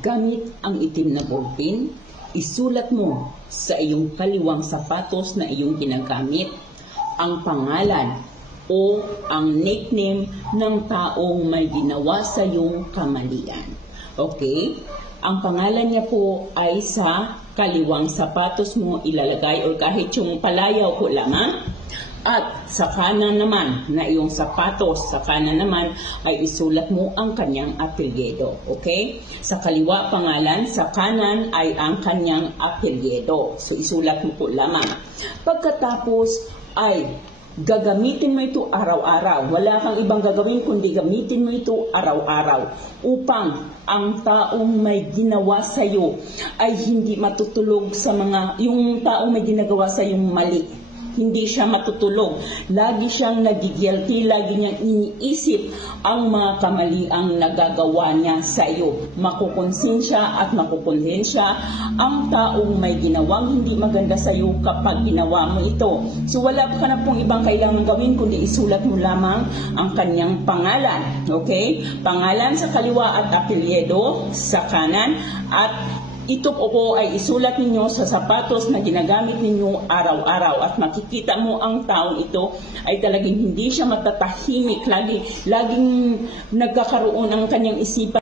Gamit ang itim na ballpen, isulat mo sa iyong kaliwang sapatos na iyong ginagamit ang pangalan o ang nickname ng taong may ginawa sa iyong kamalian. Okay? Ang pangalan niya po ay sa kaliwang sapatos mo ilalagay o kahit yung palayaw ko lamang. At sa kanan naman na iyong sapatos, sa kanan naman ay isulat mo ang kanyang apelyido. Okay? Sa kaliwa pangalan, sa kanan ay ang kanyang apelyido. So isulat mo po lamang. Pagkatapos ay gagamitin mo ito araw-araw. Wala kang ibang gagawin kundi gamitin mo ito araw-araw upang ang taong may ginawa sa iyo ay hindi matutulog sa yung taong may ginagawa sa iyong mali. Hindi siya matutulog. Lagi siyang nagigilty, lagi niyang iniisip ang mga kamaliang nagagawa niya sa iyo. Makukonsensya at makukonsensya ang taong may ginawang hindi maganda sa iyo kapag ginawa mo ito. So wala ka na pong ibang kailangan gawin kundi isulat mo lamang ang kanyang pangalan. Okay? Pangalan sa kaliwa at apelyido sa kanan at ito po ay isulat ninyo sa sapatos na ginagamit ninyo araw-araw at makikita mo ang taong ito ay talagang hindi siya matatahimik. Laging nagkakaroon ang kanyang isipan